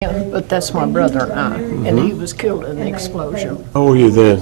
But that's my brother and I, and he was killed in the explosion. How old were you then?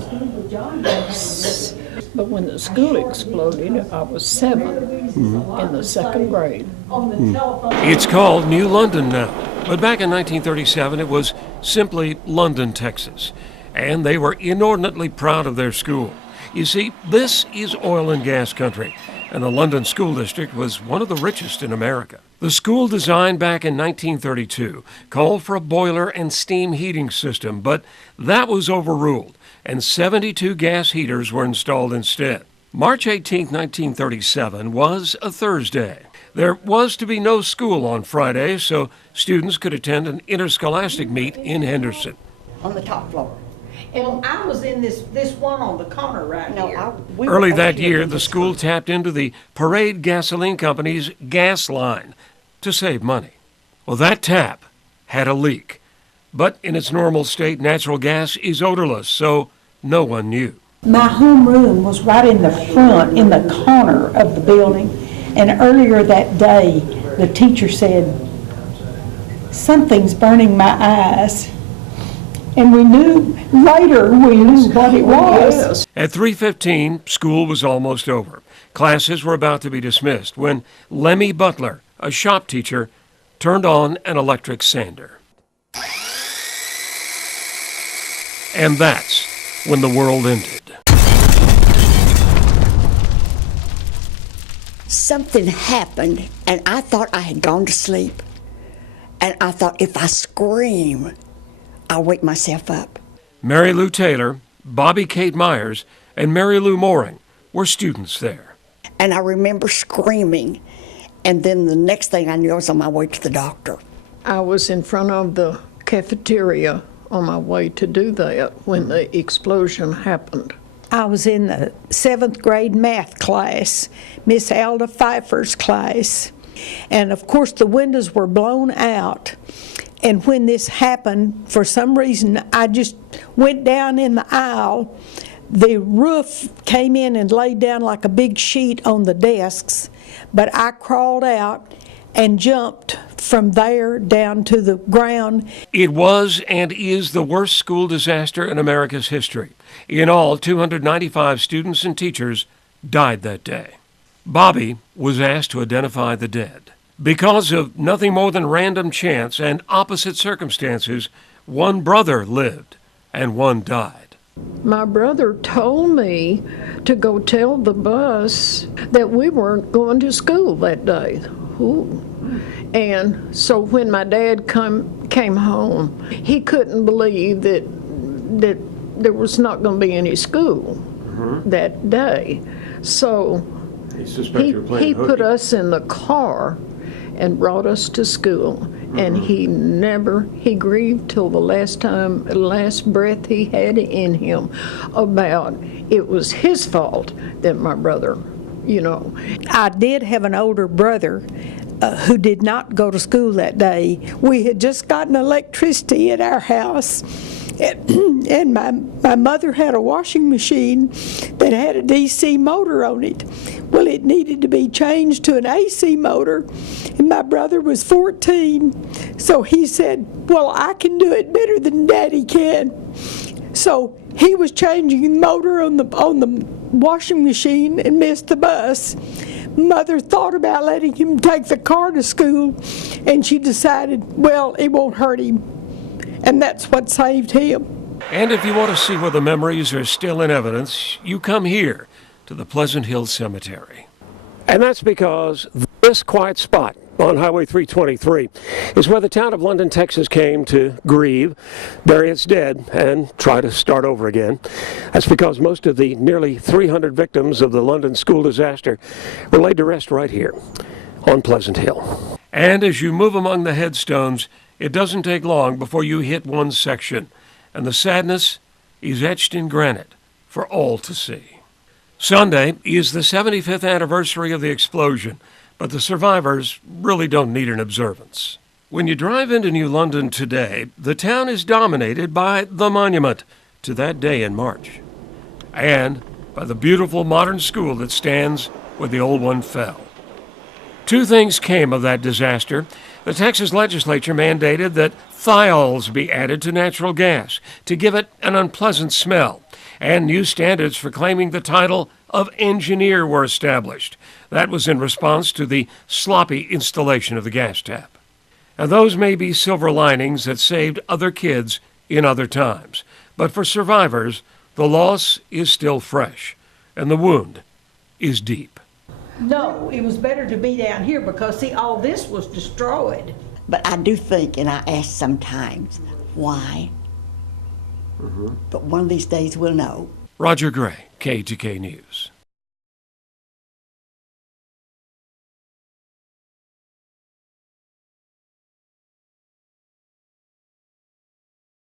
But when the school exploded, I was 7 in the second grade. It's called New London now, but back in 1937 it was simply London, Texas, and they were inordinately proud of their school. You see, this is oil and gas country, and the London School District was one of the richest in America. The school, designed back in 1932, called for a boiler and steam heating system, but that was overruled, and 72 gas heaters were installed instead. March 18, 1937 was a Thursday. There was to be no school on Friday, so students could attend an interscholastic meet in Henderson. On the top floor. Well, I was in this one on the corner right here. Early that year, the school tapped into the Parade Gasoline Company's gas line to save money. Well, that tap had a leak, but in its normal state, natural gas is odorless, so no one knew. My homeroom was right in the front, in the corner of the building, and earlier that day, the teacher said, "Something's burning my eyes." And later we knew what it was. At 3:15, school was almost over. Classes were about to be dismissed when Lemmy Butler, a shop teacher, turned on an electric sander. And that's when the world ended. Something happened, and I thought I had gone to sleep. And I thought, if I scream, I'll wake myself up. Mary Lou Taylor, Bobby Kate Myers, and Mary Lou Mooring were students there. And I remember screaming, and then the next thing I knew, I was on my way to the doctor. I was in front of the cafeteria on my way to do that when the explosion happened. I was in the 7th grade math class, Miss Alda Pfeiffer's class. And of course the windows were blown out. And when this happened, for some reason, I just went down in the aisle. The roof came in and laid down like a big sheet on the desks, but I crawled out and jumped from there down to the ground. It was and is the worst school disaster in America's history. In all, 295 students and teachers died that day. Bobby was asked to identify the dead. Because of nothing more than random chance and opposite circumstances, one brother lived and one died. My brother told me to go tell the bus that we weren't going to school that day. Ooh. And so when my dad came home, he couldn't believe that there was not going to be any school that day. So he put us in the car and brought us to school. And he grieved till the last breath he had in him about it was his fault that my brother, I did have an older brother who did not go to school that day. We had just gotten electricity at our house. And my mother had a washing machine that had a DC motor on it. Well, it needed to be changed to an AC motor, and my brother was 14. So he said, "Well, I can do it better than Daddy can." So he was changing the motor on the washing machine and missed the bus. Mother thought about letting him take the car to school, and she decided, well, it won't hurt him. And that's what saved him. And if you want to see where the memories are still in evidence, you come here to the Pleasant Hill Cemetery. And that's because this quiet spot on Highway 323 is where the town of London, Texas came to grieve, bury its dead, and try to start over again. That's because most of the nearly 300 victims of the London school disaster were laid to rest right here on Pleasant Hill. And as you move among the headstones, it doesn't take long before you hit one section, and the sadness is etched in granite for all to see. Sunday is the 75th anniversary of the explosion, but the survivors really don't need an observance. When you drive into New London today, the town is dominated by the monument to that day in March, and by the beautiful modern school that stands where the old one fell. Two things came of that disaster. The Texas legislature mandated that thiols be added to natural gas to give it an unpleasant smell, and new standards for claiming the title of engineer were established. That was in response to the sloppy installation of the gas tap. And those may be silver linings that saved other kids in other times. But for survivors, the loss is still fresh, and the wound is deep. No, it was better to be down here because, see, all this was destroyed. But I do think, and I ask sometimes, why? But one of these days we'll know. Roger Gray, KTK News.